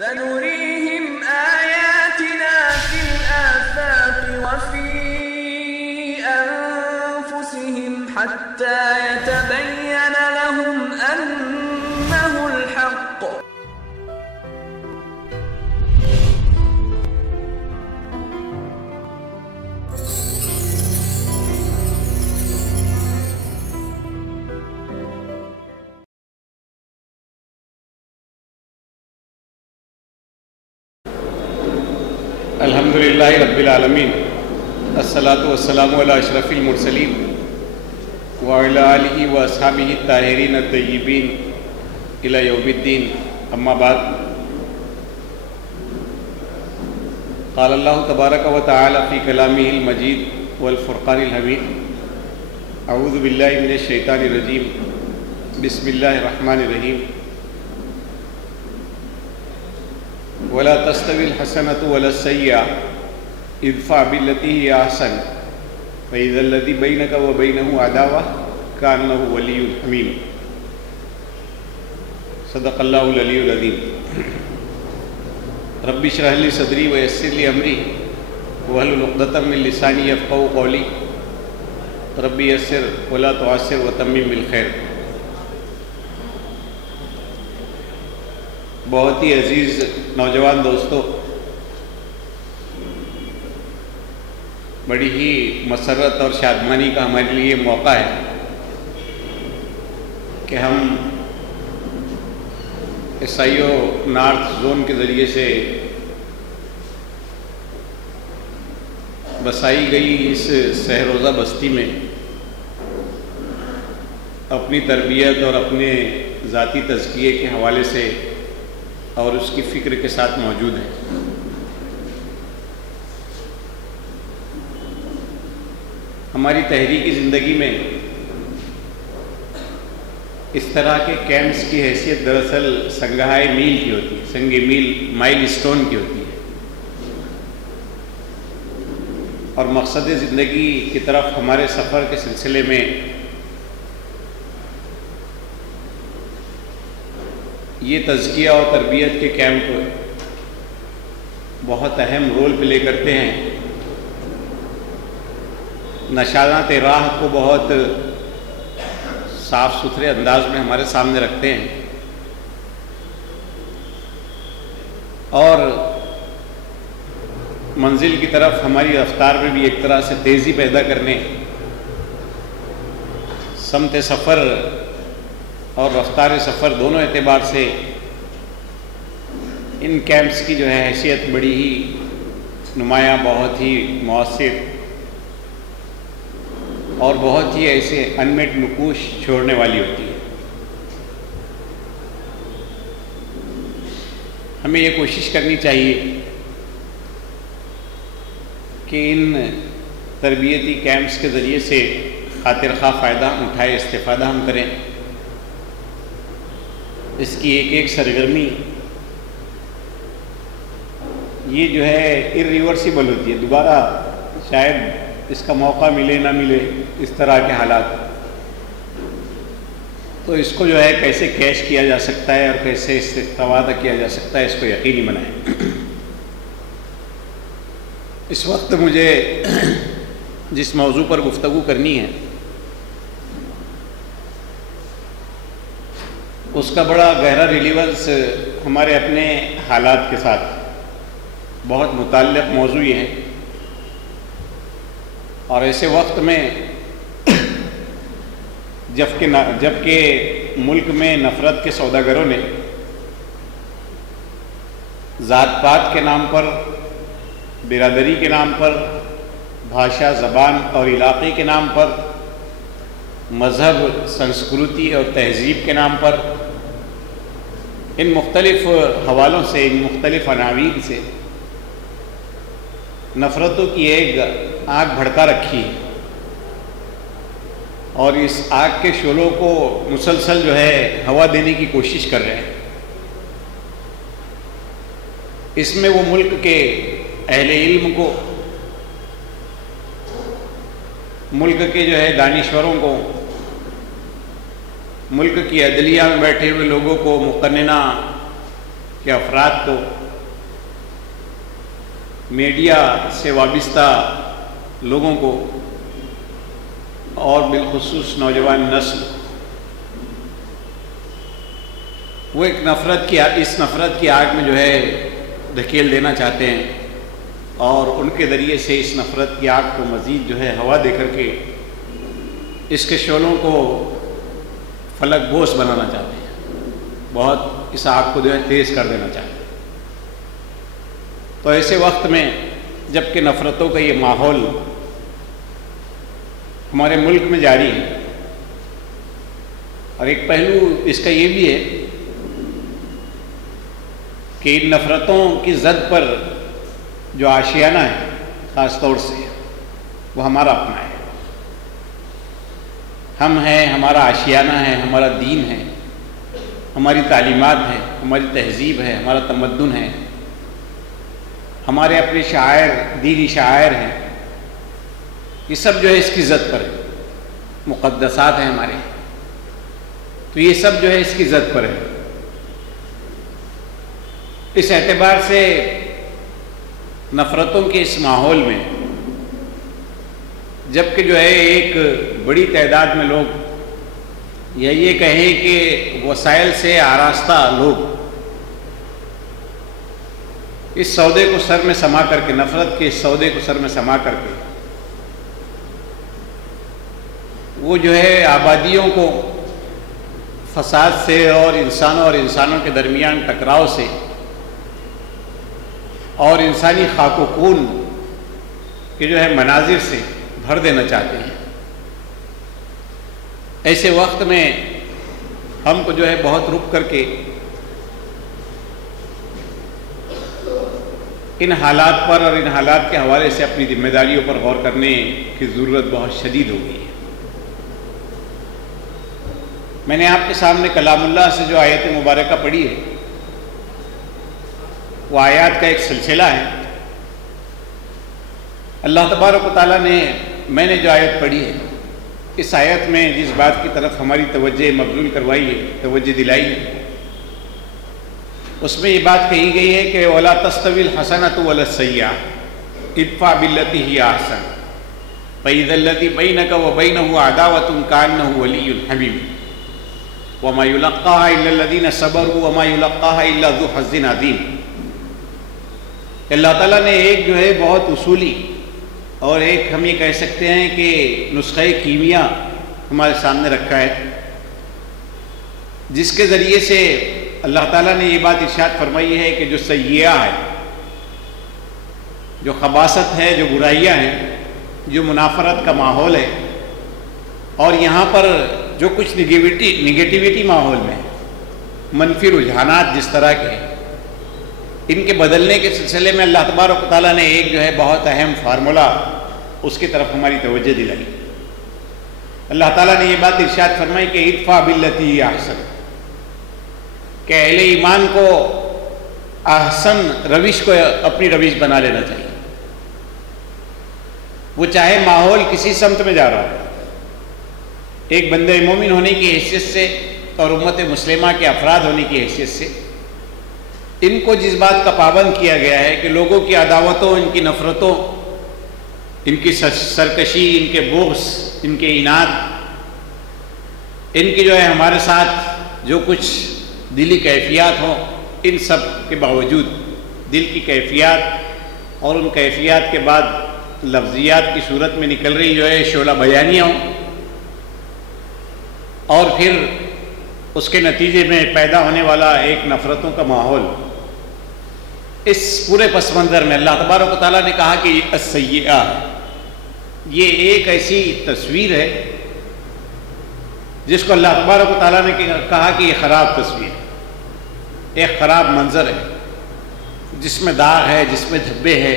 سنريهم آياتنا في الآفاق وفي أنفسهم حتى يتبين لهم أنه الحق. الحمدللہ رب العالمین، الصلاۃ والسلام علی اشرف المرسلین وعلی آلہ واصحابہ الطاہرین الطیبین الی یوم الدین، اما بعد۔ قال اللہ تبارک و تعالی فی کلامہ المجید والفرقان الحمید، اعوذ باللہ من الشیطان الرجیم، بسم اللہ الرحمن الرحیم۔ ولا تستوی الحسنۃ ولا السیئۃ ادفع بالتی ہی احسن فاذا الذی بینک وبینہ عداوۃ کانہ ولی حمیم۔ صدق اللہ العلی العظیم۔ رب اشرح لی صدری ویسر لی امری واحلل عقدۃ من لسانی یفقہوا قولی، رب یسر ولا تعسر وتمم بالخیر۔ بہت ہی عزیز نوجوان دوستو، بڑی ہی مسرت اور شادمانی کا ہمارے لیے موقع ہے کہ ہم S I O north zone کے ذریعے سے بسائی گئی اس سہروزہ بستی میں اپنی تربیت اور اپنے ذاتی تزکیے کے حوالے سے اور اس کی فکر کے ساتھ موجود ہے۔ ہماری تحریکی زندگی میں اس طرح کے کیمپس کی حیثیت دراصل سنگہائے میل کی ہوتی ہے، سنگ میل مائل اسٹون کی ہوتی ہے، اور مقصد زندگی کی طرف ہمارے سفر کے سلسلے میں یہ تزکیہ اور تربیت کے کیمپ بہت اہم رول پلے کرتے ہیں، نشانات راہ کو بہت صاف ستھرے انداز میں ہمارے سامنے رکھتے ہیں، اور منزل کی طرف ہماری رفتار میں بھی ایک طرح سے تیزی پیدا کرنے، سمت سفر اور رفتار سفر دونوں اعتبار سے ان کیمپس کی جو ہے حیثیت بڑی ہی نمایاں، بہت ہی مؤثر اور بہت ہی ایسے انمٹ نقوش چھوڑنے والی ہوتی ہے۔ ہمیں یہ کوشش کرنی چاہیے کہ ان تربیتی کیمپس کے ذریعے سے خاطر خواہ فائدہ اٹھائے، استفادہ ہم کریں۔ اس کی ایک ایک سرگرمی یہ جو ہے irreversible ہوتی ہے، دوبارہ شاید اس کا موقع ملے نہ ملے، اس طرح کے حالات، تو اس کو جو ہے کیسے کیش کیا جا سکتا ہے اور کیسے استفادہ کیا جا سکتا ہے، اس کو یقینی بنائیں۔ اس وقت مجھے جس موضوع پر گفتگو کرنی ہے اس کا بڑا گہرا ریلیونس ہمارے اپنے حالات کے ساتھ بہت متعلق موضوع ہے، اور ایسے وقت میں جبکہ ملک میں نفرت کے سوداگروں نے ذات پات کے نام پر، برادری کے نام پر، بھاشا، زبان اور علاقے کے نام پر، مذہب، سنسکرتی اور تہذیب کے نام پر، ان مختلف حوالوں سے، ان مختلف عناوین سے نفرتوں کی ایک آگ بھڑکا رکھی ہے، اور اس آگ کے شعلوں کو مسلسل جو ہے ہوا دینے کی کوشش کر رہے ہیں۔ اس میں وہ ملک کے اہل علم کو، ملک کے جو ہے دانشوروں کو، ملک کی عدلیہ میں بیٹھے ہوئے لوگوں کو، مقننہ کہ افراد کو میڈیا سے وابستہ لوگوں کو اور بالخصوص نوجوان نسل وہ ایک اس نفرت کی آگ میں جو ہے دھکیل دینا چاہتے ہیں اور ان کے ذریعے سے اس نفرت کی آگ کو مزید جو ہے ہوا دے کر کے اس کے شعلوں کو فلک بوس بنانا چاہتے ہیں، بہت اس آگ کو جو ہے تیز کر دینا چاہتے ہیں۔ تو ایسے وقت میں جب کہ نفرتوں کا یہ ماحول ہمارے ملک میں جاری ہے، اور ایک پہلو اس کا یہ بھی ہے کہ ان نفرتوں کی زد پر جو آشیانہ ہے خاص طور سے وہ ہمارا اپنا ہے، ہم ہیں، ہمارا آشیانہ ہے، ہمارا دین ہے، ہماری تعلیمات ہے، ہماری تہذیب ہے، ہمارا تمدن ہے، ہمارے اپنے شاعر، دینی شاعر ہیں، یہ سب جو ہے اس کی زد پر ہے، مقدسات ہیں ہمارے، تو یہ سب جو ہے اس کی زد پر ہے۔ اس اعتبار سے نفرتوں کے اس ماحول میں جبکہ جو ہے ایک بڑی تعداد میں لوگ یا یہ کہیں کہ وسائل سے آراستہ لوگ اس سودے کو سر میں سما کر کے، نفرت کے اس سودے کو سر میں سما کر کے وہ جو ہے آبادیوں کو فساد سے اور انسانوں کے درمیان ٹکراؤ سے اور انسانی خاک و خون کے جو ہے مناظر سے بھر دینا چاہتے ہیں۔ ایسے وقت میں ہم کو جو ہے بہت رک کر کے ان حالات پر اور ان حالات کے حوالے سے اپنی ذمہ داریوں پر غور کرنے کی ضرورت بہت شدید ہو گئی ہے۔ میں نے آپ کے سامنے کلام اللہ سے جو آیت مبارکہ پڑھی ہے وہ آیات کا ایک سلسلہ ہے۔ اللہ تبارک و تعالیٰ نے، میں نے جو آیت پڑھی ہے، اس آیت میں جس بات کی طرف ہماری توجہ مبذول کروائی ہے، توجہ دلائی ہے، اس میں یہ بات کہی گئی ہے کہ وَلَا تَسْتَوِي الْحَسَنَةُ وَلَا السَّيِّئَةُ اِدْفَعْ بِالَّتِي هِيَ أَحْسَنُ فَإِذَا الَّذِي بَيْنَكَ وَبَيْنَهُ عَدَاوَةٌ كَأَنَّهُ وَلِيٌّ حَمِيمٌ وَمَا يُلَقَّاهَا إِلَّا الَّذِينَ صَبَرُوا وَمَا يُلَقَّاهَا إِلَّا ذُو حَظٍّ عَظِيمٍ۔ اللہ تعالیٰ نے ایک جو ہے بہت اصولی اور ایک ہم یہ کہہ سکتے ہیں کہ نسخہ کیمیا ہمارے سامنے رکھا ہے، جس کے ذریعے سے اللہ تعالیٰ نے یہ بات ارشاد فرمائی ہے کہ جو سیئہ ہے، جو خباثت ہے، جو برائیاں ہیں، جو منافرت کا ماحول ہے، اور یہاں پر جو کچھ نگیٹیوٹی ماحول میں منفی رجحانات جس طرح کے ان کے بدلنے کے سلسلے میں اللہ تبارک و تعالیٰ نے ایک جو ہے بہت اہم فارمولہ اس کی طرف ہماری توجہ دلائی۔ اللہ تعالیٰ نے یہ بات ارشاد فرمائی کہ ادفع باللتی ہی احسن، کہ اہل ایمان کو احسن روش کو اپنی روش بنا لینا چاہیے، وہ چاہے ماحول کسی سمت میں جا رہا ہو۔ ایک بندہ مومن ہونے کی حیثیت سے اور امت مسلمہ کے افراد ہونے کی حیثیت سے ان کو جس بات کا پابند کیا گیا ہے کہ لوگوں کی عداوتوں، ان کی نفرتوں، ان کی سرکشی، ان کے بغض، ان کے اناد، ان کی جو ہے ہمارے ساتھ جو کچھ دلی کیفیات ہوں، ان سب کے باوجود دل کی کیفیات اور ان کیفیات کے بعد لفظیات کی صورت میں نکل رہی جو ہے شعلہ بیانیاں ہوں، اور پھر اس کے نتیجے میں پیدا ہونے والا ایک نفرتوں کا ماحول، اس پورے پس منظر میں اللہ تبارک و تعالیٰ نے کہا کہ السیئہ، یہ ایک ایسی تصویر ہے جس کو اللہ تبارک و تعالیٰ نے کہا کہ یہ خراب تصویر ہے، ایک خراب منظر ہے، جس میں داغ ہے، جس میں دھبے ہے،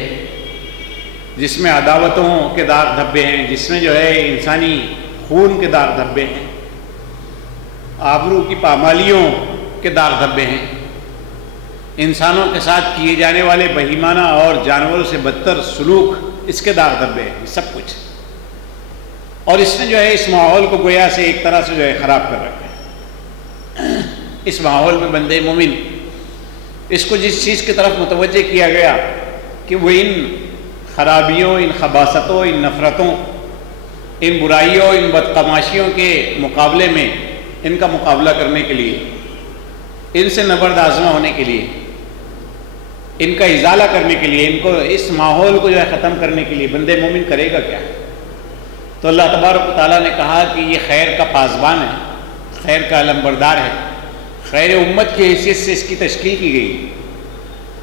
جس میں عداوتوں کے داغ دھبے ہیں، جس میں جو ہے انسانی خون کے داغ دھبے ہیں، آبرو کی پامالیوں کے داغ دھبے ہیں، انسانوں کے ساتھ کیے جانے والے بہیمانہ اور جانوروں سے بدتر سلوک، اس کے داغ دھبے ہیں، سب کچھ، اور اس نے جو ہے اس ماحول کو گویا سے ایک طرح سے جو ہے خراب کر رکھا ہے۔ اس ماحول میں بندے مومن اس کو جس چیز کی طرف متوجہ کیا گیا کہ وہ ان خرابیوں، ان خباثتوں، ان نفرتوں، ان برائیوں، ان بدقماشیوں کے مقابلے میں ان کا مقابلہ کرنے کے لیے، ان سے نبرد آزما ہونے کے لیے، ان کا ازالہ کرنے کے لیے، ان کو اس ماحول کو جو ہے ختم کرنے کے لیے بندے مومن کرے گا کیا؟ تو اللہ تبارک و تعالیٰ نے کہا کہ یہ خیر کا پاسبان ہے، خیر کا علمبردار ہے، خیر امت کی حیثیت سے اس کی تشکیل کی گئی،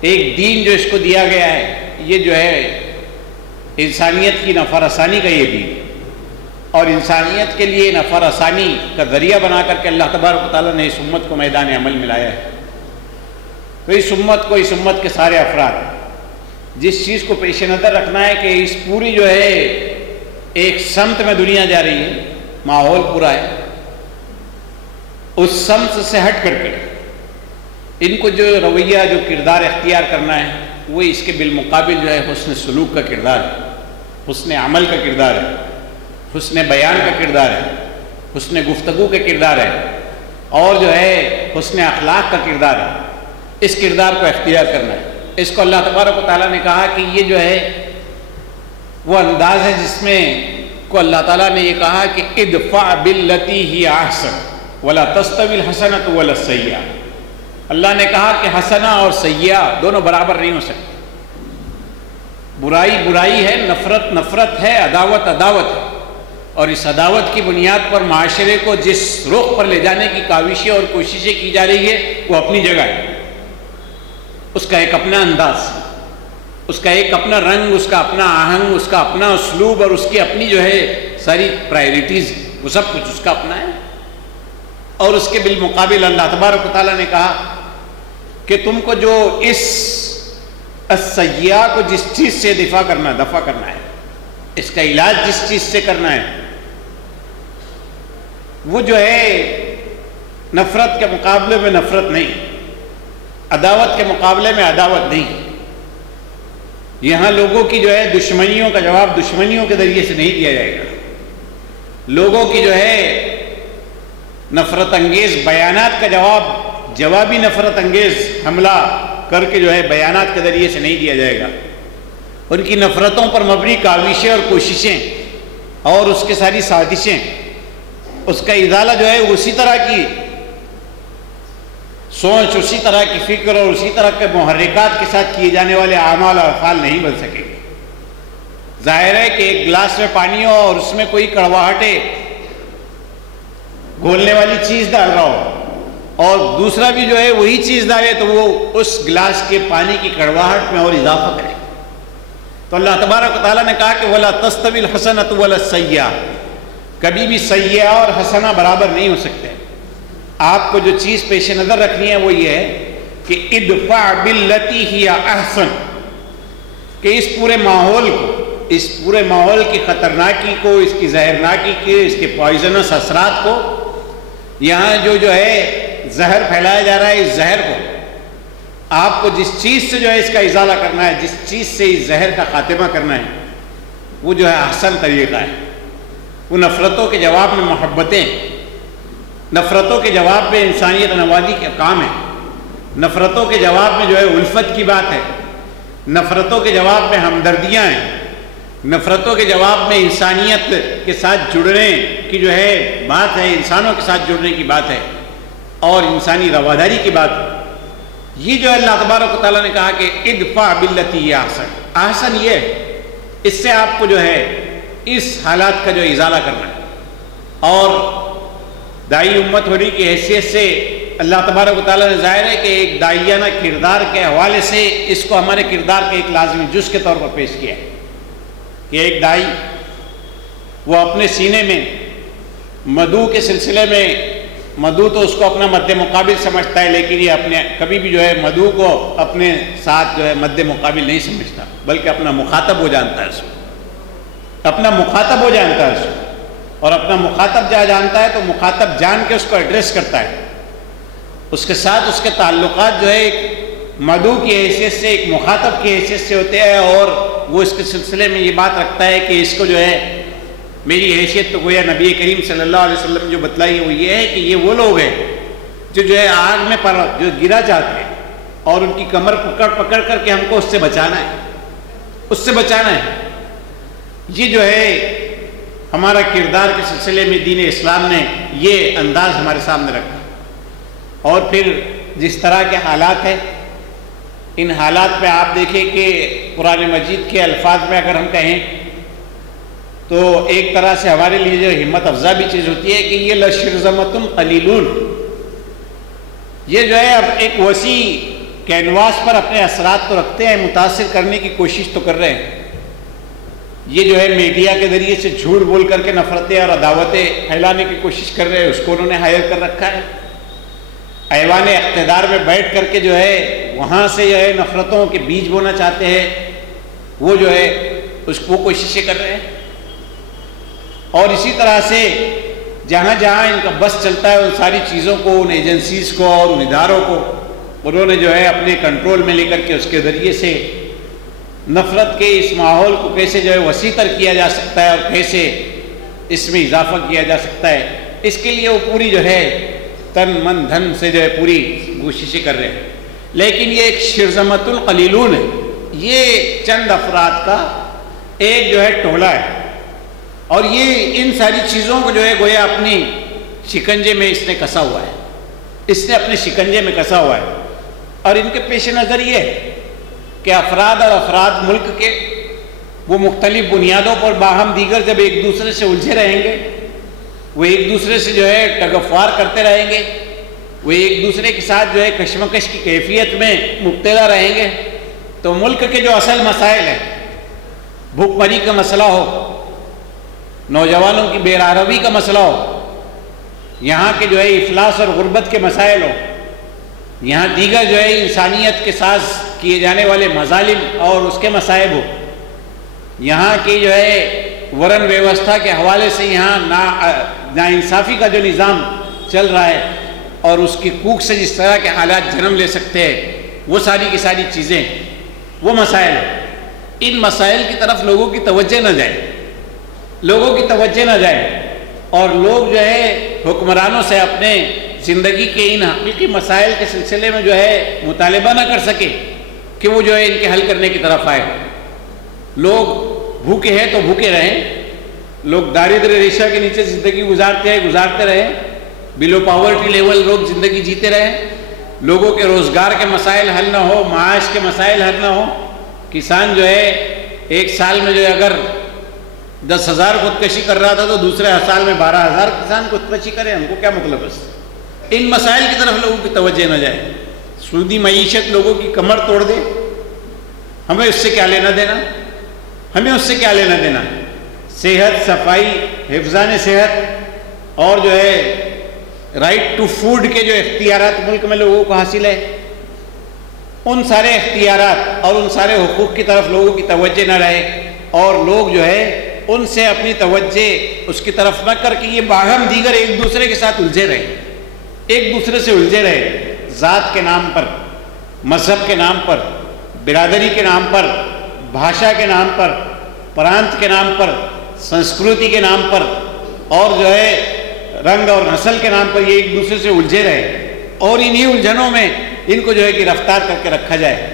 ایک دین جو اس کو دیا گیا ہے، یہ جو ہے انسانیت کی نفع رسانی کا یہ دین، اور انسانیت کے لیے نفع رسانی کا ذریعہ بنا کر کے اللہ تبارک و تعالیٰ نے اس امت کو میدان عمل میں لایا ہے۔ تو اس امت کے سارے افراد جس چیز کو پیش نظر رکھنا ہے کہ اس پوری جو ہے ایک سمت میں دنیا جا رہی ہے، ماحول پورا ہے، اس سمت سے ہٹ کر کے ان کو جو رویہ، جو کردار اختیار کرنا ہے وہ اس کے بالمقابل جو ہے حسن سلوک کا کردار ہے، حسن عمل کا کردار ہے، حسن بیان کا کردار ہے، حسن گفتگو کا کردار ہے، اور جو ہے حسن اخلاق کا کردار ہے۔ اس کردار کو اختیار کرنا ہے۔ اس کو اللہ تبارک و تعالیٰ نے کہا کہ یہ جو ہے وہ انداز ہے جس میں کو اللہ تعالیٰ نے یہ کہا کہ ادفع باللتی ہی احسن ولا تستوی الحسنۃ ولا السیئۃ۔ اللہ نے کہا کہ حسنہ اور سیئہ دونوں برابر نہیں ہو سکتے۔ برائی برائی ہے، نفرت نفرت ہے، عداوت عداوت ہے، اور اس عداوت کی بنیاد پر معاشرے کو جس رخ پر لے جانے کی کاوشیں اور کوششیں کی جا رہی ہے وہ اپنی جگہ ہے، اس کا ایک اپنا انداز، اس کا ایک اپنا رنگ، اس کا اپنا آہنگ، اس کا اپنا اسلوب، اور اس کی اپنی جو ہے ساری پرائرٹیز، وہ سب کچھ اس کا اپنا ہے۔ اور اس کے بالمقابل اللہ تبارک و تعالیٰ نے کہا کہ تم کو جو اس السیئہ کو جس چیز سے دفع کرنا ہے، اس کا علاج جس چیز سے کرنا ہے، وہ جو ہے نفرت کے مقابلے میں نفرت نہیں، عداوت کے مقابلے میں عداوت نہیں۔ یہاں لوگوں کی جو ہے دشمنیوں کا جواب دشمنیوں کے ذریعے سے نہیں دیا جائے گا، لوگوں کی جو ہے نفرت انگیز بیانات کا جواب جوابی نفرت انگیز حملہ کر کے جو ہے بیانات کے ذریعے سے نہیں دیا جائے گا۔ ان کی نفرتوں پر مبنی کاوشیں اور کوششیں اور اس کے ساری سازشیں، اس کا ازالہ جو ہے اسی طرح کی سوچ، اسی طرح کی فکر اور اسی طرح کے محرکات کے ساتھ کیے جانے والے اعمال اور افعال نہیں بن سکیں گے۔ ظاہر ہے کہ ایک گلاس میں پانی ہو اور اس میں کوئی کڑواہٹے گھولنے والی چیز ڈال رہا ہو اور دوسرا بھی جو ہے وہی چیز ڈالے تو وہ اس گلاس کے پانی کی کڑواہٹ میں اور اضافہ کرے۔ تو اللہ تبارک و تعالیٰ نے کہا کہ وَلَا تَسْتَوِي الْحَسَنَةُ وَلَا السَّيِّئَةُ، کبھی بھی سیئہ اور حسنہ برابر نہیں ہو سکتے۔ آپ کو جو چیز پیش نظر رکھنی ہے وہ یہ ہے کہ ادفع باللتی ہی احسن، کہ اس پورے ماحول کی خطرناکی کو، اس کی زہرناکی کے، اس کے پوائزنس اثرات کو، یہاں جو ہے زہر پھیلایا جا رہا ہے، اس زہر کو آپ کو جس چیز سے جو ہے اس کا ازالہ کرنا ہے، جس چیز سے اس زہر کا خاتمہ کرنا ہے، وہ جو ہے احسن طریقہ ہے۔ وہ نفرتوں کے جواب میں محبتیں، نفرتوں کے جواب میں انسانیت نوازی کے کام ہے، نفرتوں کے جواب میں جو ہے الفت کی بات ہے، نفرتوں کے جواب میں ہمدردیاں ہیں، نفرتوں کے جواب میں انسانیت کے ساتھ جڑنے کی جو ہے بات ہے، انسانوں کے ساتھ جڑنے کی بات ہے اور انسانی رواداری کی بات ہے۔ یہ جو اللہ تبارک و تعالیٰ نے کہا کہ ادفع باللتی ہی احسن، احسن یہ ہے، اس سے آپ کو جو ہے اس حالات کا جو ازالہ کرنا ہے۔ اور دائی امت ہونے کی حیثیت سے اللہ تبارک و تعالیٰ نے ظاہر ہے کہ ایک داعیانہ کردار کے حوالے سے اس کو ہمارے کردار کے ایک لازمی جز کے طور پر پیش کیا ہے کہ ایک دائی وہ اپنے سینے میں مدعو کے سلسلے میں، مدعو تو اس کو اپنا مد مقابل سمجھتا ہے، لیکن یہ اپنے کبھی بھی جو ہے مدعو کو اپنے ساتھ جو ہے مد مقابل نہیں سمجھتا، بلکہ اپنا مخاطب وہ جانتا ہے، اس کو اپنا مخاطب وہ جانتا ہے، اس کو، اور اپنا مخاطب جانتا ہے تو مخاطب جان کے اس کو ایڈریس کرتا ہے، اس کے ساتھ اس کے تعلقات جو ہے ایک مدعو کی حیثیت سے، ایک مخاطب کی حیثیت سے ہوتے ہیں، اور وہ اس کے سلسلے میں یہ بات رکھتا ہے کہ اس کو جو ہے میری حیثیت تو گویا نبی کریم صلی اللہ علیہ وسلم جو بتلائی ہے وہ یہ ہے کہ یہ وہ لوگ ہیں جو ہے آگ میں جو گرا جاتے ہیں اور ان کی کمر پکڑ کر کے ہم کو اس سے بچانا ہے، اس سے بچانا ہے۔ یہ جو ہے ہمارا کردار کے سلسلے میں دین اسلام نے یہ انداز ہمارے سامنے رکھا، اور پھر جس طرح کے حالات ہیں، ان حالات پہ آپ دیکھیں کہ قرآن مجید کے الفاظ میں اگر ہم کہیں تو ایک طرح سے ہمارے لیے جو ہمت افزا بھی چیز ہوتی ہے کہ یہ لشرذمۃ قلیلون، یہ جو ہے اب ایک وسیع کینواس پر اپنے اثرات تو رکھتے ہیں، متاثر کرنے کی کوشش تو کر رہے ہیں۔ یہ جو ہے میڈیا کے ذریعے سے جھوٹ بول کر کے نفرتیں اور عداوتیں پھیلانے کی کوشش کر رہے ہیں، اس کو انہوں نے ہائر کر رکھا ہے۔ ایوان اقتدار میں بیٹھ کر کے جو ہے وہاں سے جو ہے نفرتوں کے بیج بونا چاہتے ہیں، وہ جو ہے اس کو کوششیں کر رہے ہیں۔ اور اسی طرح سے جہاں جہاں ان کا بس چلتا ہے ان ساری چیزوں کو، ان ایجنسیز کو اور ان اداروں کو انہوں نے جو ہے اپنے کنٹرول میں لے کر کے اس کے ذریعے سے نفرت کے اس ماحول کو کیسے جو ہے وسیع تر کیا جا سکتا ہے اور کیسے اس میں اضافہ کیا جا سکتا ہے، اس کے لیے وہ پوری جو ہے تن من دھن سے جو ہے پوری کوششیں کر رہے ہیں۔ لیکن یہ ایک شرذمۃ القلیلون ہے، یہ چند افراد کا ایک جو ہے ٹولہ ہے، اور یہ ان ساری چیزوں کو جو ہے گویا اپنی شکنجے میں اس نے کسا ہوا ہے، اس نے اپنے شکنجے میں کسا ہوا ہے۔ اور ان کے پیش نظر یہ ہے کہ افراد اور افراد ملک کے وہ مختلف بنیادوں پر باہم دیگر جب ایک دوسرے سے الجھے رہیں گے، وہ ایک دوسرے سے جو ہے ٹگ آف وار کرتے رہیں گے، وہ ایک دوسرے کے ساتھ جو ہے کشمکش کی کیفیت میں مبتلا رہیں گے، تو ملک کے جو اصل مسائل ہیں، بھوک مری کا مسئلہ ہو، نوجوانوں کی بے راہروی کا مسئلہ ہو، یہاں کے جو ہے افلاس اور غربت کے مسائل ہو، یہاں دیگر جو ہے انسانیت کے ساتھ کیے جانے والے مظالم اور اس کے مصائب ہو، یہاں کی جو ہے ورن ویوستھا کے حوالے سے یہاں ناانصافی کا جو نظام چل رہا ہے اور اس کی کوکھ سے جس طرح کے حالات جنم لے سکتے ہیں، وہ ساری کی ساری چیزیں، وہ مسائل ہیں۔ ان مسائل کی طرف لوگوں کی توجہ نہ جائے، لوگوں کی توجہ نہ جائے، اور لوگ جو ہے حکمرانوں سے اپنے زندگی کے ان حقیقی مسائل کے سلسلے میں جو ہے مطالبہ نہ کر سکے کہ وہ جو ہے ان کے حل کرنے کی طرف آئے۔ لوگ بھوکے ہیں تو بھوکے رہیں، لوگ داردر ریشہ کے نیچے زندگی گزارتے رہیں، بلو پاورٹی لیول لوگ زندگی جیتے رہیں، لوگوں کے روزگار کے مسائل حل نہ ہو، معاش کے مسائل حل نہ ہو۔ کسان جو ہے ایک سال میں جو ہے اگر 10,000 خودکشی کر رہا تھا تو دوسرے سال میں 12,000 کسان خودکشی کرے، ہم کو کیا مطلب ہے؟ ان مسائل کی طرف لوگوں کی توجہ نہ جائے، سودی معیشت لوگوں کی کمر توڑ دے، ہمیں اس سے کیا لینا دینا، ہمیں اس سے کیا لینا دینا۔ صحت، صفائی، حفظان صحت اور جو ہے رائٹ ٹو فوڈ کے جو اختیارات ملک میں لوگوں کو حاصل ہے، ان سارے اختیارات اور ان سارے حقوق کی طرف لوگوں کی توجہ نہ رہے، اور لوگ جو ہے ان سے اپنی توجہ اس کی طرف نہ کر کے یہ باہم دیگر ایک دوسرے کے ساتھ الجھے رہے، ایک دوسرے سے الجھے رہے، ذات کے نام پر، مذہب کے نام پر، برادری کے نام پر، بھاشا کے نام پر، پرانت کے نام پر، سنسکرتی کے نام پر، اور جو ہے رنگ اور نسل کے نام پر یہ ایک دوسرے سے الجھے رہے، اور انہی الجھنوں میں ان کو جو ہے گرفتار کر کے رکھا جائے،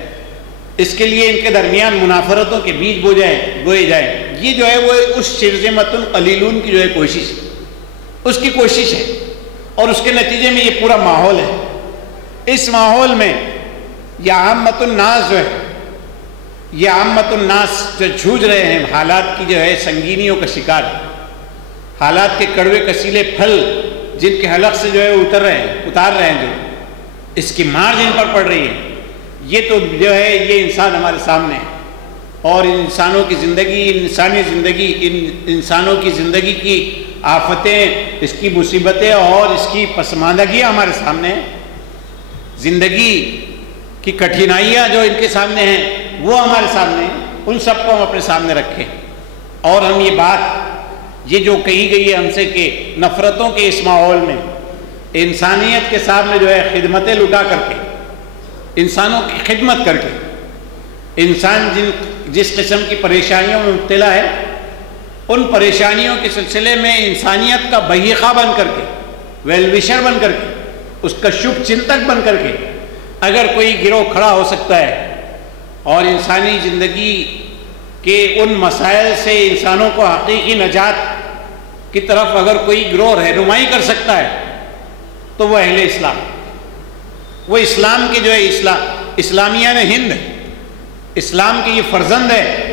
اس کے لیے ان کے درمیان منافرتوں کے بیج بوئے جائیں۔ یہ جو ہے وہ اس شرذمۃ القلیلون کی جو ہے کوشش، اس کی کوشش ہے، اور اس کے نتیجے میں یہ پورا ماحول ہے۔ اس ماحول میں یہ عامت الناس جو ہے، یہ عامت الناس جو جھوج رہے ہیں حالات کی جو ہے سنگینیوں کا شکار، حالات کے کڑوے کسیلے پھل جن کے حلق سے جو ہے اتار رہے ہیں، جو اس کی مار جن پر پڑ رہی ہے، یہ تو جو ہے یہ انسان ہمارے سامنے ہے، اور انسانوں کی زندگی، انسانی زندگی، انسانوں کی زندگی کی آفتیں، اس کی مصیبتیں اور اس کی پسماندگیاں ہمارے سامنے ہیں، زندگی کی کٹھنائیاں جو ان کے سامنے ہیں وہ ہمارے سامنے ہیں، ان سب کو ہم اپنے سامنے رکھیں، اور ہم یہ بات یہ جو کہی گئی ہے ہم سے کہ نفرتوں کے اس ماحول میں انسانیت کے سامنے جو ہے خدمتیں لٹا کر کے، انسانوں کی خدمت کر کے، انسان جس قسم کی پریشانیوں میں مبتلا ہے ان پریشانیوں کے سلسلے میں انسانیت کا بحیقہ بن کر کے، ویل وشر بن کر کے، اس کا شبھ چنتک بن کر کے اگر کوئی گروہ کھڑا ہو سکتا ہے اور انسانی زندگی کے ان مسائل سے انسانوں کو حقیقی نجات کی طرف اگر کوئی گروہ رہنمائی کر سکتا ہے تو وہ اہل اسلام، وہ اسلام کے جو ہے اسلامیان ہند، اسلام کے یہ فرزند ہے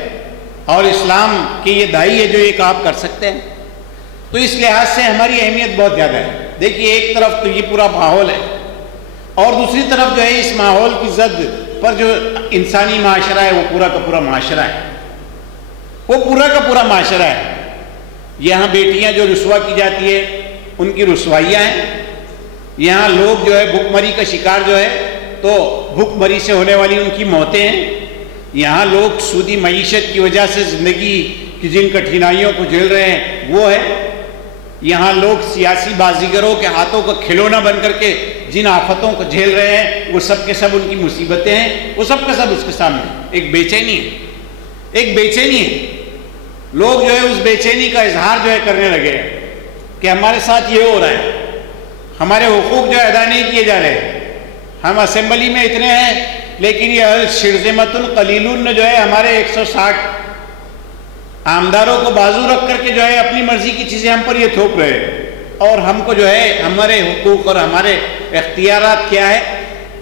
اور اسلام کے یہ داعی ہے جو یہ کام کر سکتے ہیں۔ تو اس لحاظ سے ہماری اہمیت بہت زیادہ ہے۔ دیکھیے ایک طرف تو یہ پورا ماحول ہے اور دوسری طرف جو ہے اس ماحول کی زد پر جو انسانی معاشرہ ہے وہ پورا کا پورا معاشرہ ہے، وہ پورا کا پورا معاشرہ ہے۔ یہاں بیٹیاں جو رسوا کی جاتی ہے ان کی رسوائیاں ہیں، یہاں لوگ جو ہے بھوک مری کا شکار جو ہے تو بھوک مری سے ہونے والی ان کی موتیں ہیں، یہاں لوگ سودی معیشت کی وجہ سے زندگی کی جن کٹھنائیوں کو جھیل رہے ہیں وہ ہے، یہاں لوگ سیاسی بازیگروں کے ہاتھوں کا کھلونا بن کر کے جن آفتوں کو جھیل رہے ہیں وہ سب کے سب ان کی مصیبتیں ہیں، وہ سب کا سب اس کے سامنے ایک بے چینی ہے، ایک بے چینی ہے۔ لوگ جو ہے اس بے چینی کا اظہار جو ہے کرنے لگے ہیں کہ ہمارے ساتھ یہ ہو رہا ہے، ہمارے حقوق جو ہے ادا نہیں کیے جا رہے ہیں، ہم اسمبلی میں اتنے ہیں لیکن یہ شرذمۃ قلیلون نے جو ہے ہمارے 160 آمداروں کو بازو رکھ کر کے جو ہے اپنی مرضی کی چیزیں ہم پر یہ تھوپ رہے ہیں، اور ہم کو جو ہے ہمارے حقوق اور ہمارے اختیارات کیا ہے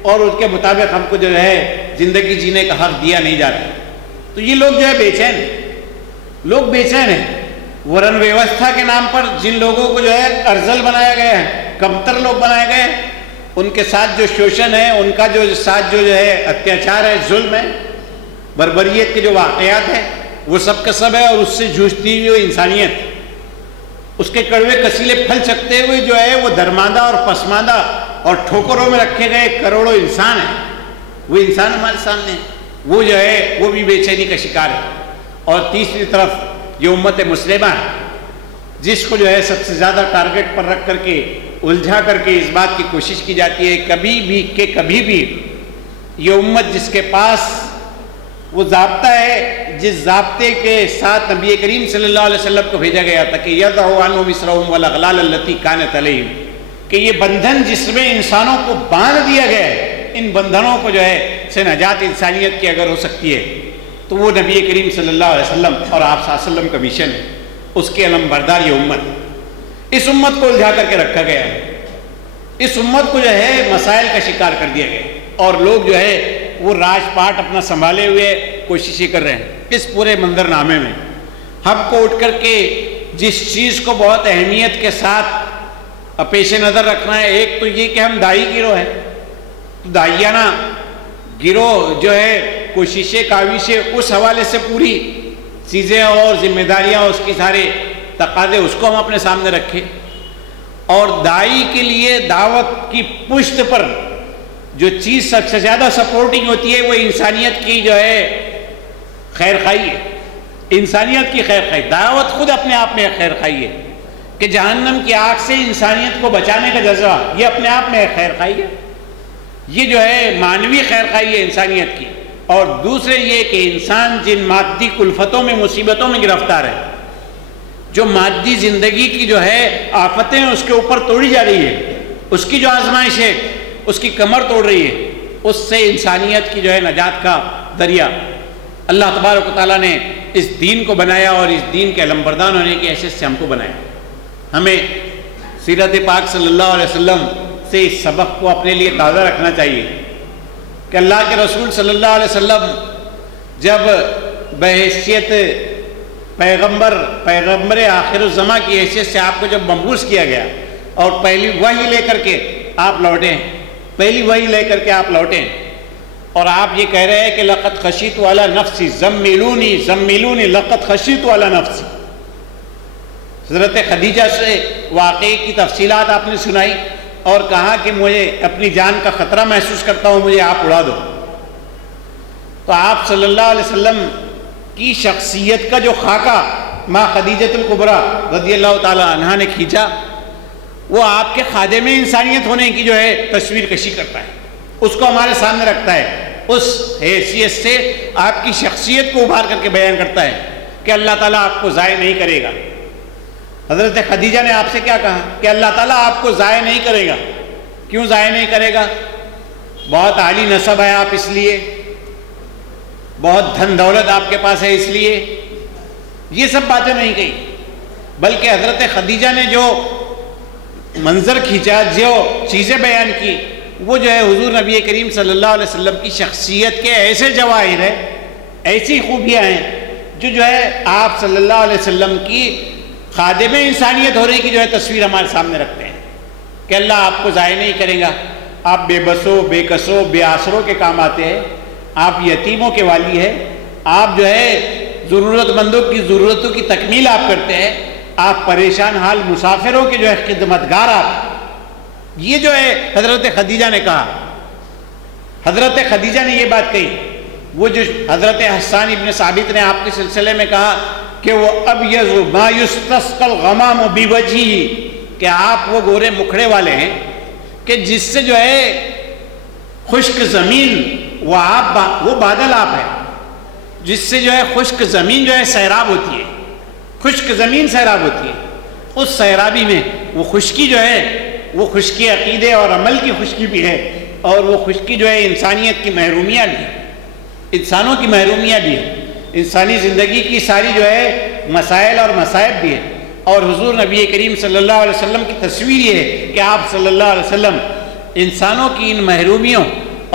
اور اس کے مطابق ہم کو جو ہے زندگی جینے کا حق دیا نہیں جاتا۔ تو یہ لوگ جو ہے بے چین ہیں، لوگ بے چین ہیں۔ ورن ویوستھا کے نام پر جن لوگوں کو جو ہے ارذل بنایا گیا ہے، کمتر لوگ بنائے گئے ہیں، ان کے ساتھ جو شوشن ہے، ان کا جو ساتھ جو ہے اتیاچار ہے، ظلم ہے، بربریت کے جو واقعات ہیں وہ سب کا سب ہے، اور اس سے جوجھتی ہوئی انسانیت اس کے کڑوے کسیلے پھل چکتے ہوئے جو ہے وہ درماندہ اور پسماندہ اور ٹھوکروں میں رکھے گئے کروڑوں انسان ہیں، وہ انسان ہمارے سامنے وہ جو ہے وہ بھی بے چینی کا شکار ہے۔ اور تیسری طرف یہ امت مسلمہ ہے جس کو جو ہے سب سے زیادہ ٹارگٹ پر رکھ کر کے الجھا کر کے اس بات کی کوشش کی جاتی ہے کبھی بھی یہ امت جس کے پاس وہ ضابطہ ہے جس ضابطے کے ساتھ نبی کریم صلی اللہ علیہ وسلم کو بھیجا گیا تھا کہ یضع عنہم اصرہم والاغلال التی کانت علیہم، کہ یہ بندھن جس میں انسانوں کو باندھ دیا گیا ہے، ان بندھنوں کو جو ہے سے نجات انسانیت کی اگر ہو سکتی ہے تو وہ نبی کریم صلی اللہ علیہ وسلم اور آپ صلی اللہ علیہ وسلم کا مشن ہے، اس کے علم بردار یہ امت، اس امت کو الجھا کر کے رکھا گیا ہے، اس امت کو جو ہے مسائل کا شکار کر دیا گیا، اور لوگ جو ہے وہ راج پاٹ اپنا سنبھالے ہوئے کوششیں کر رہے ہیں۔ اس پورے منظر نامے میں ہم کو اٹھ کر کے جس چیز کو بہت اہمیت کے ساتھ پیش نظر رکھنا ہے، ایک تو یہ کہ ہم دائی گروہ ہیں، تو دائیانہ گروہ جو ہے کوششیں کاوشیں اس حوالے سے پوری چیزیں اور ذمہ داریاں اس کی سارے تقاضے اس کو ہم اپنے سامنے رکھیں، اور دائی کے لیے دعوت کی پشت پر جو چیز سب سے زیادہ سپورٹنگ ہوتی ہے وہ انسانیت کی جو ہے خیر خواہی ہے، انسانیت کی خیر خواہی۔ دعوت خود اپنے آپ میں خیر خواہی ہے کہ جہنم کی آگ سے انسانیت کو بچانے کا جذبہ یہ اپنے آپ میں خیر خواہی ہے، یہ جو ہے معنوی خیر خواہی ہے انسانیت کی۔ اور دوسرے یہ کہ انسان جن مادی کلفتوں میں مصیبتوں میں گرفتار ہے، جو مادی زندگی کی جو ہے آفتیں اس کے اوپر توڑی جا رہی ہے، اس کی جو آزمائش ہے اس کی کمر توڑ رہی ہے، اس سے انسانیت کی جو ہے نجات کا ذریعہ اللہ تبارک و تعالیٰ نے اس دین کو بنایا، اور اس دین کے علمبردار ہونے کی حیثیت سے ہم کو بنایا۔ ہمیں سیرت پاک صلی اللہ علیہ وسلم سے اس سبق کو اپنے لیے تازہ رکھنا چاہیے کہ اللہ کے رسول صلی اللہ علیہ وسلم جب بحیثیت پیغمبر آخر الزماں کی حیثیت سے آپ کو جب مبعوث کیا گیا اور پہلی وحی لے کر کے آپ لوٹیں، پہلی وحی لے کر کے آپ لوٹیں، اور آپ یہ کہہ رہے ہیں کہ لقد خشیت علی نفسی زمیلونی زمیلونی لقد خشیت علی نفسی، حضرت خدیجہ سے واقعے کی تفصیلات آپ نے سنائی اور کہا کہ مجھے اپنی جان کا خطرہ محسوس کرتا ہوں، مجھے آپ اڑا دو۔ تو آپ صلی اللہ علیہ وسلم کی شخصیت کا جو خاکہ ماں خدیجۃ الکبریٰ رضی اللہ تعالی عنہا نے کھینچا وہ آپ کے خادم انسانیت ہونے کی جو ہے تصویر کشی کرتا ہے، اس کو ہمارے سامنے رکھتا ہے، اس حیثیت سے آپ کی شخصیت کو ابھار کر کے بیان کرتا ہے کہ اللہ تعالیٰ آپ کو ضائع نہیں کرے گا۔ حضرت خدیجہ نے آپ سے کیا کہا کہ اللہ تعالیٰ آپ کو ضائع نہیں کرے گا۔ کیوں ضائع نہیں کرے گا؟ بہت عالی نسب ہے آپ اس لیے، بہت دھن دولت آپ کے پاس ہے اس لیے، یہ سب باتیں نہیں کہی، بلکہ حضرت خدیجہ نے جو منظر کھینچا، جو چیزیں بیان کی، وہ جو ہے حضور نبی کریم صلی اللہ علیہ وسلم کی شخصیت کے ایسے جواہر ہیں، ایسی خوبیاں ہیں جو ہے آپ صلی اللہ علیہ وسلم کی خادم انسانیت ہونے کی جو ہے تصویر ہمارے سامنے رکھتے ہیں کہ اللہ آپ کو ضائع نہیں کرے گا، آپ بے بسوں بے کسوں بے آسروں کے کام آتے ہیں، آپ یتیموں کے والی ہیں، آپ جو ہے ضرورت مندوں کی ضرورتوں کی تکمیل آپ کرتے ہیں، آپ پریشان حال مسافروں کے جو ہے خدمتگار آپ، یہ جو ہے حضرت خدیجہ نے کہا، حضرت خدیجہ نے یہ بات کہی۔ وہ جو حضرت حسان ابن ثابت نے آپ کے سلسلے میں کہا کہ وہ ابیض ما یستسقى الغمام بوجهه، کہ آپ وہ گورے مکھڑے والے ہیں کہ جس سے جو ہے خشک زمین وہ بادل آپ ہے، جس سے جو ہے خشک زمین جو ہے سیراب ہوتی ہے، خشک زمین سیراب ہوتی ہے، اس سیرابی میں وہ خشکی جو ہے وہ خشکی عقیدے اور عمل کی خشکی بھی ہے، اور وہ خشکی جو ہے انسانیت کی محرومیاں بھی ہے، انسانوں کی محرومیاں بھی ہے، انسانی زندگی کی ساری جو ہے مسائل اور مصائب بھی ہے۔ اور حضور نبی کریم صلی اللہ علیہ وسلم کی تصویر یہ ہے کہ آپ صلی اللہ علیہ وسلم انسانوں کی ان محرومیوں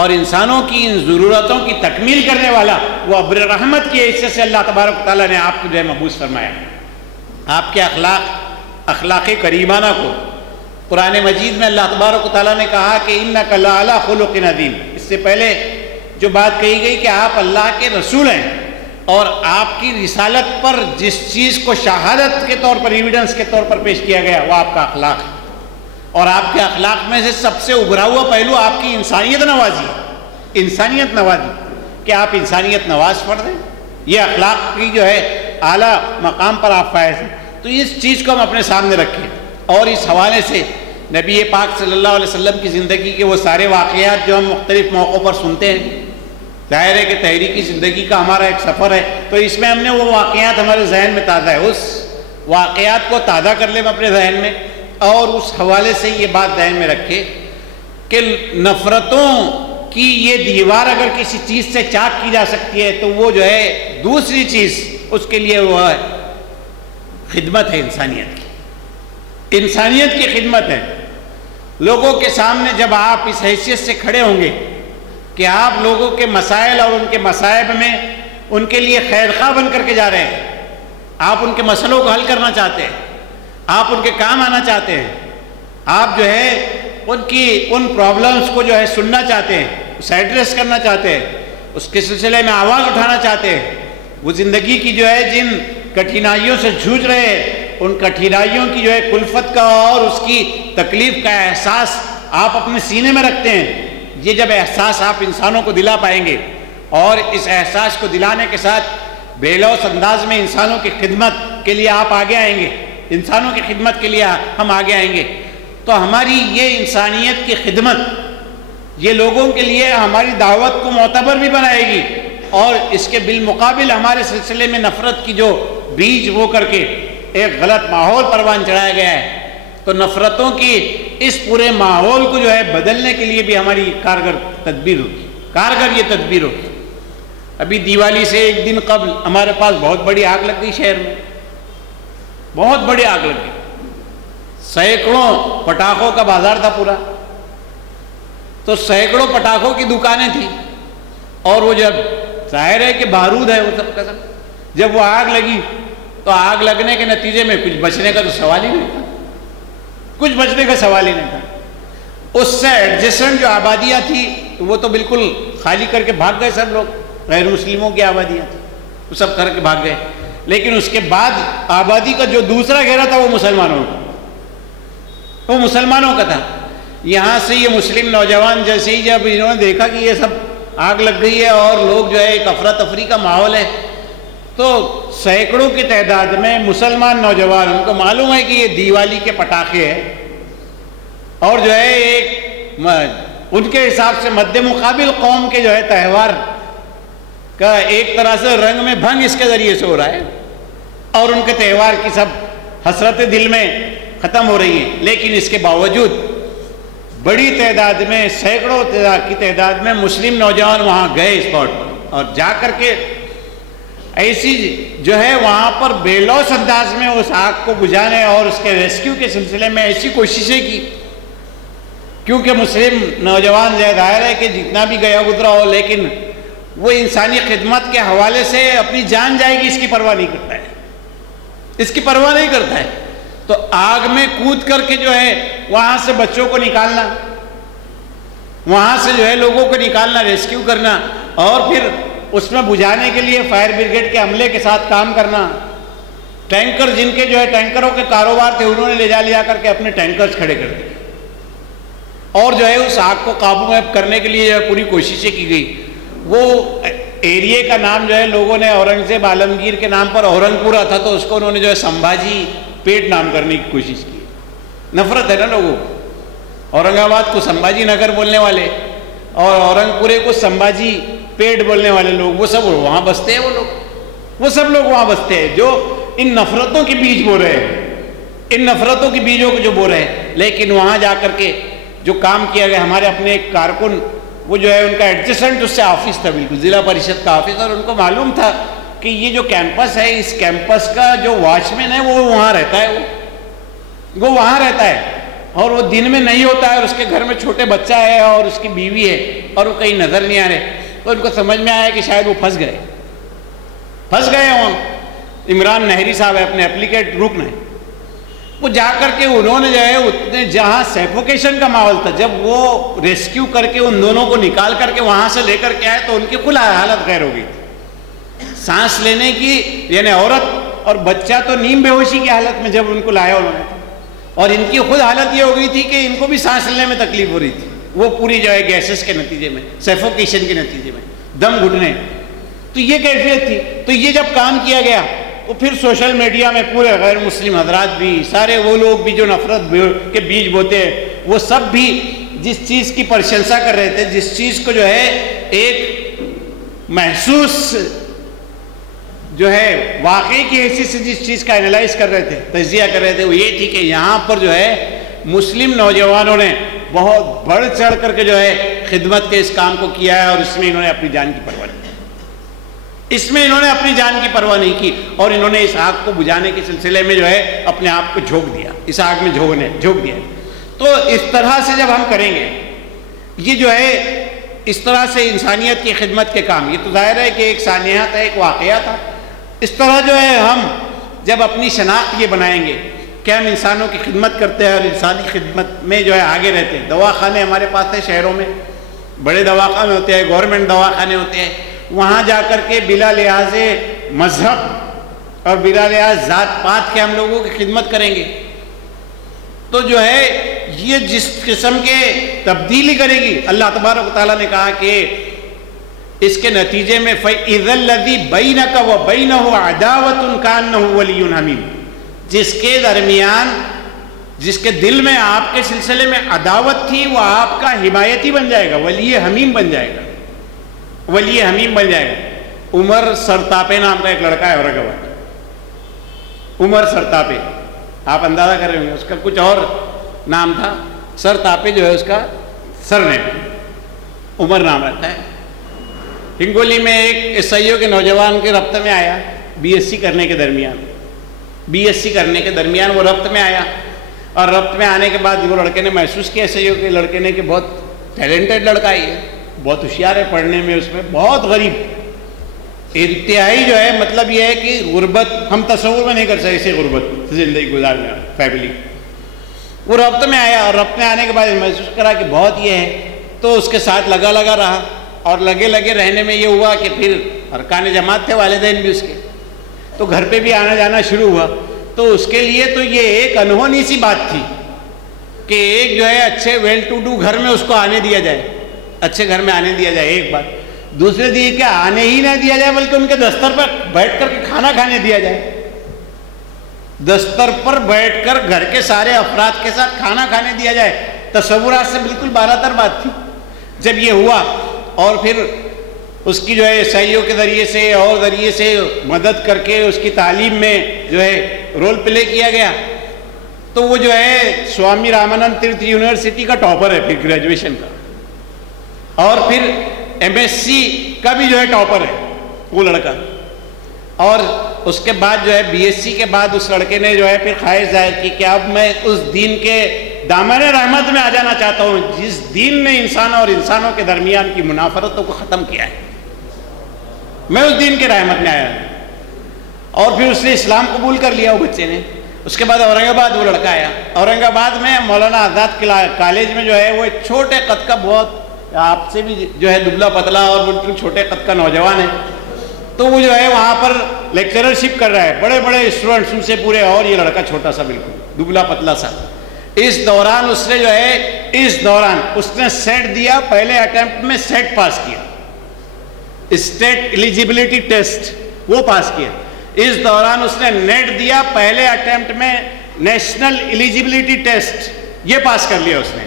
اور انسانوں کی ان ضرورتوں کی تکمیل کرنے والا وہ ابر رحمت کی حیثیت سے اللہ تبارک و تعالیٰ نے آپ کو جو ہے مبعوث فرمایا۔ آپ کے اخلاق کریمانہ کو قرآن مجید میں اللہ تبارک و تعالیٰ نے کہا کہ اِنَّكَ لَعَلَىٰ خُلُقٍ عَظِيمٍ، اس سے پہلے جو بات کہی گئی کہ آپ اللہ کے رسول ہیں، اور آپ کی رسالت پر جس چیز کو شہادت کے طور پر ایویڈنس کے طور پر پیش کیا گیا وہ آپ کا اخلاق ہے، اور آپ کے اخلاق میں سے سب سے ابھرا ہوا پہلو آپ کی انسانیت نوازی ہے، انسانیت نوازی، کہ آپ انسانیت نواز فرد ہیں، یہ اخلاق کی جو ہے اعلیٰ مقام پر آپ فائز ہیں۔ تو اس چیز کو ہم اپنے سامنے رکھیں، اور اس حوالے سے نبی پاک صلی اللہ علیہ وسلم کی زندگی کے وہ سارے واقعات جو ہم مختلف موقعوں پر سنتے ہیں، ظاہر ہے کہ تحریکی زندگی کا ہمارا ایک سفر ہے، تو اس میں ہم نے وہ واقعات ہمارے ذہن میں تازہ ہے، اس واقعات کو تازہ کر لیں اپنے ذہن میں، اور اس حوالے سے یہ بات ذہن میں رکھے کہ نفرتوں کی یہ دیوار اگر کسی چیز سے چاک کی جا سکتی ہے تو وہ جو ہے دوسری چیز اس کے لیے وہ ہے خدمت ہے، انسانیت کی، انسانیت کی خدمت ہے۔ لوگوں کے سامنے جب آپ اس حیثیت سے کھڑے ہوں گے کہ آپ لوگوں کے مسائل اور ان کے مصائب میں ان کے لیے خیر خواہ بن کر کے جا رہے ہیں، آپ ان کے مسئلوں کو حل کرنا چاہتے ہیں، آپ ان کے کام آنا چاہتے ہیں، آپ جو ہے ان پرابلمز کو جو ہے سننا چاہتے ہیں، اسے ایڈریس کرنا چاہتے ہیں، اس کے سلسلے میں آواز اٹھانا چاہتے ہیں، وہ زندگی کی جو ہے جن کٹھنائیوں سے جھوج رہے ہیں ان کٹھنائیوں کی جو ہے کلفت کا اور اس کی تکلیف کا احساس آپ اپنے سینے میں رکھتے ہیں، یہ جب احساس آپ انسانوں کو دلا پائیں گے اور اس احساس کو دلانے کے ساتھ بے لوث انداز میں انسانوں کی خدمت کے لیے آپ آگے آئیں گے، انسانوں کی خدمت کے لیے ہم آگے آئیں گے، تو ہماری یہ انسانیت کی خدمت یہ لوگوں کے لیے ہماری دعوت کو معتبر بھی بنائے گی، اور اس کے بالمقابل ہمارے سلسلے میں نفرت کی جو بیج بو کر کے ایک غلط ماحول پروان چڑھایا گیا ہے، تو نفرتوں کی اس پورے ماحول کو جو ہے بدلنے کے لیے بھی ہماری کارگر تدبیر ہوگی، کارگر یہ تدبیر ہوگی۔ ابھی دیوالی سے ایک دن قبل ہمارے پاس بہت بڑی آگ لگ گئی، شہر میں بہت بڑی آگ لگ گئی، سینکڑوں پٹاخوں کا بازار تھا پورا، تو سینکڑوں پٹاخوں کی دکانیں تھیں، اور وہ جب ظاہر ہے کہ بارود ہے وہ سب کا سب، جب وہ آگ لگی تو آگ لگنے کے نتیجے میں کچھ بچنے کا تو سوال ہی نہیں تھا، کچھ بچنے کا سوال ہی نہیں تھا۔ اس سے ایڈجسٹنٹ جو آبادیاں تھیں وہ تو بالکل خالی کر کے بھاگ گئے، سب لوگ غیر مسلموں کی آبادیاں تھیں وہ سب کر کے بھاگ گئے، لیکن اس کے بعد آبادی کا جو دوسرا گھیرا تھا وہ مسلمانوں کا تھا۔ یہاں سے یہ مسلم نوجوان جیسے ہی جب انہوں نے دیکھا کہ یہ سب آگ لگ گئی ہے اور لوگ جو ہے ایک افراتفری کا ماحول ہے، تو سینکڑوں کی تعداد میں مسلمان نوجوان، ان کو معلوم ہے کہ یہ دیوالی کے پٹاخے ہیں، اور جو ہے ایک ان کے حساب سے مد مقابل قوم کے جو ہے تہوار کا ایک طرح سے رنگ میں بھنگ اس کے ذریعے سے ہو رہا ہے، اور ان کے تہوار کی سب حسرتیں دل میں ختم ہو رہی ہیں، لیکن اس کے باوجود بڑی تعداد میں، سینکڑوں کی تعداد میں مسلم نوجوان وہاں گئے اسپاٹ پر، اور جا کر کے ایسی جو ہے وہاں پر بے لوث انداز میں اس آگ کو بجھانے اور اس کے ریسکیو کے سلسلے میں ایسی کوششیں کی، کیونکہ مسلم نوجوان ظاہر ہے کہ جتنا بھی گیا گزرا ہو، لیکن وہ انسانی خدمت کے حوالے سے اپنی جان جائے گی اس کی پرواہ نہیں کرتا ہے، اس کی پرواہ نہیں کرتا ہے۔ تو آگ میں کود کر کے جو ہے وہاں سے بچوں کو نکالنا، وہاں سے جو ہے لوگوں کو نکالنا، ریسکیو کرنا، اور پھر اس میں بجھانے کے لیے فائر بریگیڈ کے عملے کے ساتھ کام کرنا۔ ٹینکر جن کے جو ہے ٹینکروں کے کاروبار تھے انہوں نے لے جا کر کے اپنے ٹینکرز کھڑے کر دیے، اور جو ہے اس آگ کو قابو میں کرنے کے لیے پوری کوششیں کی گئی۔ وہ ایریے کا نام جو ہے لوگوں نے اورنگزیب عالمگیر کے نام پر اورنگ پورا تھا، تو اس کو انہوں نے جو ہے سمبھاجی پیٹ نام کرنے کی کوشش کی۔ نفرت ہے نا لوگوں، اورنگ آباد کو سمبھاجی نگر بولنے والے اور اورنگ پورے کو سمبھاجی پیٹ بولنے والے لوگ، وہ سب وہاں بستے ہیں، وہ سب لوگ وہاں بستے ہیں جو ان نفرتوں کے بیج بو رہے ہیں، ان نفرتوں کے بیجوں کو جو بو رہے ہیں۔ لیکن وہاں جا کر کے جو کام کیا گیا، ہمارے اپنے ایک کارکن، وہ جو ہے ان کا ایڈجسٹنٹ اس سے آفس تھا، بالکل ضلع پریشد کا آفس، اور ان کو معلوم تھا کہ یہ جو کیمپس ہے، اس کیمپس کا جو واچ مین ہے وہ وہاں رہتا ہے، وہ وہاں رہتا ہے، اور وہ دن میں نہیں ہوتا ہے، اور اس کے گھر میں چھوٹے بچہ ہے اور اس کی بیوی ہے، اور وہ کہیں نظر نہیں آ رہے۔ تو ان کو سمجھ میں آیا کہ شاید وہ پھنس گئے وہاں۔ عمران نہری صاحب ہے، اپنے اپلیکیٹ رکن ہے، وہ جا کر کے انہوں نے جو ہے اتنے جہاں سیفوکیشن کا ماحول تھا، جب وہ ریسکیو کر کے ان دونوں کو نکال کر کے وہاں سے لے کر کے آئے تو ان کی کل حالت غیر ہو گئی تھی، سانس لینے کی، یعنی عورت اور بچہ تو نیم بے ہوشی کی حالت میں جب ان کو لایا انہوں نے، اور ان کی خود حالت یہ ہو گئی تھی کہ ان کو بھی سانس لینے میں تکلیف ہو رہی تھی، وہ پوری جو ہے گیسز کے نتیجے میں، سیفوکیشن کے نتیجے میں دم گھٹنے۔ تو یہ کیفیت تھی۔ تو یہ جب کام کیا گیا، وہ پھر سوشل میڈیا میں پورے غیر مسلم حضرات بھی، سارے وہ لوگ بھی جو نفرت کے بیج بوتے ہیں، وہ سب بھی جس چیز کی پرشنسا کر رہے تھے، جس چیز کو جو ہے ایک محسوس جو ہے واقعی کی حیثیت سے جس چیز کا انالائز کر رہے تھے، تجزیہ کر رہے تھے، وہ یہ تھی کہ یہاں پر جو ہے مسلم نوجوانوں نے بہت بڑھ چڑھ کر کے جو ہے خدمت کے اس کام کو کیا ہے، اور اس میں انہوں نے اپنی جان کی پرواہ نہیں کی، اس میں انہوں نے اپنی جان کی پرواہ نہیں کی، اور انہوں نے اس آگ کو بجھانے کے سلسلے میں جو ہے اپنے آپ کو جھونک دیا، اس آگ میں جھونک دیا۔ تو اس طرح سے جب ہم کریں گے، یہ جو ہے اس طرح سے انسانیت کی خدمت کے کام، یہ تو ظاہر ہے کہ ایک سانحہ تھا، ایک واقعہ تھا۔ اس طرح جو ہے ہم جب اپنی شناخت یہ بنائیں گے کہ ہم انسانوں کی خدمت کرتے ہیں اور انسانی خدمت میں جو ہے آگے رہتے ہیں۔ دواخانے ہمارے پاس ہے شہروں میں، بڑے دواخانے ہوتے ہیں، گورنمنٹ دواخانے ہوتے ہیں، وہاں جا کر کے بلا لحاظ مذہب اور بلا لحاظ ذات پات کے ہم لوگوں کی خدمت کریں گے، تو جو ہے یہ جس قسم کے تبدیلی کرے گی، اللہ تبارک و تعالیٰ نے کہا کہ اس کے نتیجے میں فَإِذَا الَّذِي بَيْنَكَ وَبَيْنَهُ عَدَاوَةٌ كَأَنَّهُ وَلِيٌّ حَمِيمٌ، جس کے درمیان، جس کے دل میں آپ کے سلسلے میں عداوت تھی، وہ آپ کا حمایتی بن جائے گا، ولی حمیم بن جائے گا، ولی حمیم بن جائے گا۔ عمر سرتاپے نام کا ایک لڑکا ہے اورنگ آباد، عمر سرتاپے، آپ اندازہ کر رہے ہوں گے، اس کا کچھ اور نام تھا، سرتاپے جو ہے اس کا سر نیم، عمر نام رہتا ہے۔ ہنگولی میں ایک عیسائیوں کے نوجوان کے ربط میں آیا، بی ایس سی کرنے کے درمیان وہ ربط میں آیا، اور ربط میں آنے کے بعد وہ لڑکے نے محسوس کیا، عیسائیوں کے لڑکے نے، کہ بہت ٹیلنٹڈ لڑکا ہی ہے، بہت ہوشیار ہے پڑھنے میں، اس میں بہت غریب، انتہائی جو ہے، مطلب یہ ہے کہ غربت ہم تصور میں نہیں کر سکتے، ایسے غربت زندگی گزارنے والا فیملی۔ وہ ربط میں آیا، اور ربط میں آنے کے بعد محسوس کرا کہ بہت یہ ہے، تو اس کے ساتھ لگا رہا، اور لگے رہنے میں یہ ہوا کہ پھر ارکان جماعت تھے والدین بھی اس کے، تو گھر پہ بھی آنا جانا شروع ہوا۔ تو اس کے لیے تو یہ ایک انہونی سی بات تھی کہ ایک جو ہے اچھے ویل ٹو ڈو گھر میں اس کو آنے دیا جائے، اچھے گھر میں آنے دیا جائے، ایک بات۔ دوسرے یہ کہ آنے ہی نہ دیا جائے بلکہ ان کے دستر پر بیٹھ کر کے کھانا کھانے دیا جائے، دستر پر بیٹھ کر گھر کے سارے افراد کے ساتھ کھانا کھانے دیا جائے، تصورات سے بالکل بالاتر بات تھی۔ جب یہ ہوا، اور پھر اس کی جو ہے عیسائیوں کے ذریعے سے اور ذریعے سے مدد کر کے اس کی تعلیم میں جو ہے رول پلے کیا گیا، تو وہ جو ہے سوامی رامانند تیرتھ یونیورسٹی کا ٹاپر ہے پھر گریجویشن کا، اور پھر MSc کا بھی جو ہے ٹاپر ہے وہ لڑکا، اور اس کے بعد جو ہے BSc کے بعد اس لڑکے نے جو ہے پھر خواہش ظاہر کی کہ اب میں اس دین کے دامن رحمت میں آ جانا چاہتا ہوں جس دین نے انسانوں اور انسانوں کے درمیان کی منافرتوں کو ختم کیا ہے، میں اس دین کے رحمت میں آیا ہوں۔ اور پھر اس نے اسلام قبول کر لیا وہ بچے نے۔ اس کے بعد اورنگ آباد وہ لڑکا آیا، اورنگ آباد میں مولانا آزاد کالج میں جو ہے وہ ایک چھوٹے قد کا، بہت آپ سے بھی جو ہے دبلا پتلا اور بالکل چھوٹے قد کا نوجوان ہے، تو وہ جو ہے وہاں پر لیکچررشپ کر رہا ہے، بڑے بڑے اسٹوڈنٹس ان سے پورے، اور یہ لڑکا چھوٹا سا بالکل دبلا پتلا سا۔ اس دوران اس نے جو ہے اس نے سیٹ دیا، پہلے اٹیمپٹ میں سیٹ پاس کیا، اسٹیٹ ایلیجیبلٹی ٹیسٹ وہ پاس کیا۔ اس دوران اس نے نیٹ دیا، پہلے اٹیمپٹ میں نیشنل ایلیجیبلٹی ٹیسٹ یہ پاس کر لیا اس نے،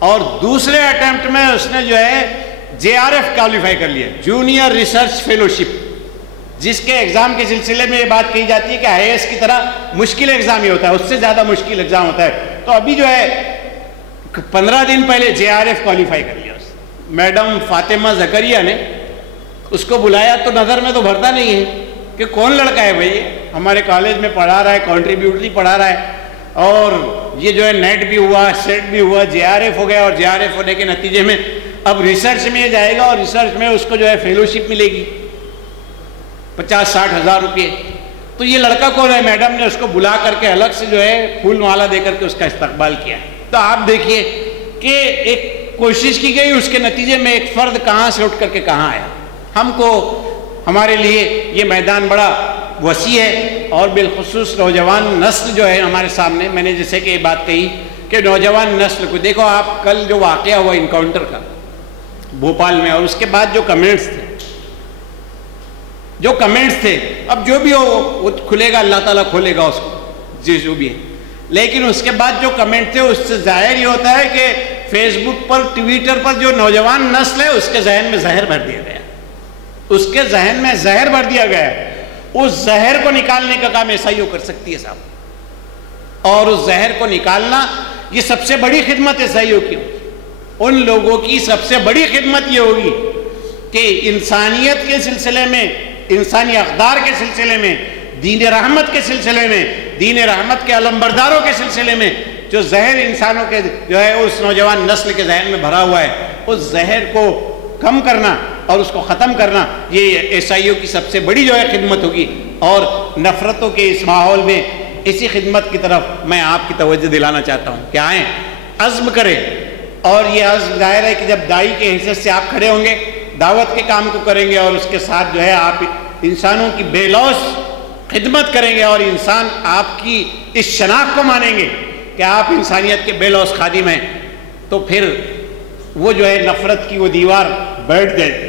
اور دوسرے اٹیمپٹ میں اس نے جو ہے JRF کوالیفائی کر لیا، جونیئر ریسرچ فیلوشپ، جس کے ایگزام کے سلسلے میں یہ بات کہی جاتی ہے کہ IAS کی طرح مشکل ایگزام ہی ہوتا ہے، اس سے زیادہ مشکل ایگزام ہوتا ہے۔ تو ابھی جو ہے 15 دن پہلے JRF کوالیفائی کر لیا اس میڈم فاطمہ زکریا نے اس کو بلایا، تو نظر میں تو بھرتا نہیں ہے کہ کون لڑکا ہے بھائی، ہمارے کالج میں پڑھا رہا ہے، کنٹریبیوٹری پڑھا رہا ہے، اور یہ جو ہے نیٹ بھی ہوا، سیٹ بھی ہوا، JRF ہو گیا، اور JRF ہونے کے نتیجے میں اب ریسرچ میں جائے گا، اور ریسرچ میں اس کو جو ہے فیلوشپ ملے گی 50-60 ہزار روپے۔ تو یہ لڑکا کون ہے؟ میڈم نے اس کو بلا کر کے الگ سے جو ہے پھول مالا دے کر کے اس کا استقبال کیا۔ تو آپ دیکھیے کہ ایک کوشش کی گئی، اس کے نتیجے میں ایک فرد کہاں سے اٹھ کر کے کہاں آیا۔ ہم کو، ہمارے لیے یہ میدان بڑا وسیع ہے، اور بالخصوص نوجوان نسل جو ہے ہمارے سامنے، میں نے جیسے کہ یہ بات کہی کہ نوجوان نسل کو دیکھو آپ، کل جو واقعہ ہوا انکاؤنٹر کا بھوپال میں، اور اس کے بعد جو کمنٹس تھے، اب جو بھی ہو وہ کھلے گا، اللہ تعالیٰ کھولے گا اس کو، جو بھی ہے، لیکن اس کے بعد جو کمنٹ تھے اس سے ظاہر یہ ہوتا ہے کہ فیس بک پر، ٹویٹر پر جو نوجوان نسل ہے اس کے ذہن میں زہر بھر دیا گیا، اس کے ذہن میں زہر بھر دیا گیا ہے۔ اس زہر کو نکالنے کا کام عیسائیوں کر سکتی ہے صاحب، اور اس زہر کو نکالنا یہ سب سے بڑی خدمت عیسائیوں کی ہوگی۔ ان لوگوں کی سب سے بڑی خدمت یہ ہوگی کہ انسانیت کے سلسلے میں، انسانی اقدار کے سلسلے میں، دین رحمت کے سلسلے میں، دین رحمت کے علمبرداروں کے سلسلے میں جو زہر انسانوں کے جو ہے اس نوجوان نسل کے ذہن میں بھرا ہوا ہے، اس زہر کو کم کرنا اور اس کو ختم کرنا، یہ عیسائیوں کی سب سے بڑی جو ہے خدمت ہوگی۔ اور نفرتوں کے اس ماحول میں اسی خدمت کی طرف میں آپ کی توجہ دلانا چاہتا ہوں کہ آئیں، عزم کریں، اور یہ عزم ظاہر ہے کہ جب داعی کے حیثیت سے آپ کھڑے ہوں گے، دعوت کے کام کو کریں گے، اور اس کے ساتھ جو ہے آپ انسانوں کی بے لوث خدمت کریں گے، اور انسان آپ کی اس شناخت کو مانیں گے کہ آپ انسانیت کے بے لوث خادم ہیں، تو پھر وہ جو ہے نفرت کی وہ دیوار بیٹھ جائے گی،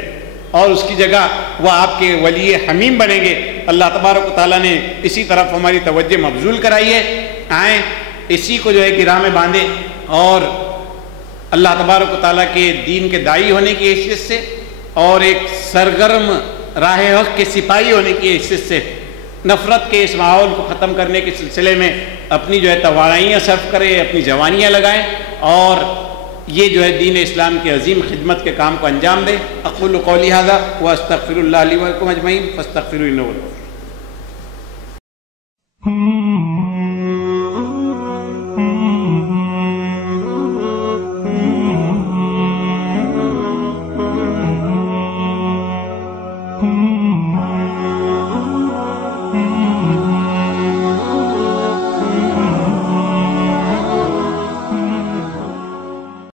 اور اس کی جگہ وہ آپ کے ولی حمیم بنیں گے۔ اللہ تبارک و تعالیٰ نے اسی طرف ہماری توجہ مبذول کرائی ہے۔ آئیں اسی کو جو ہے گرہ میں باندھیں، اور اللہ تبارک و تعالیٰ کے دین کے داعی ہونے کی حیثیت سے، اور ایک سرگرم راہ حق کے سپاہی ہونے کی حیثیت سے نفرت کے اس ماحول کو ختم کرنے کے سلسلے میں اپنی جو ہے توانائیاں صرف کریں، اپنی جوانیاں لگائیں، اور یہ جو ہے دین اسلام کی عظیم خدمت کے کام کو انجام دیں۔ اقول قولی ھذا واستغفر اللہ لی ولکم اجمعین فاستغفروہ انہ هو الغفور۔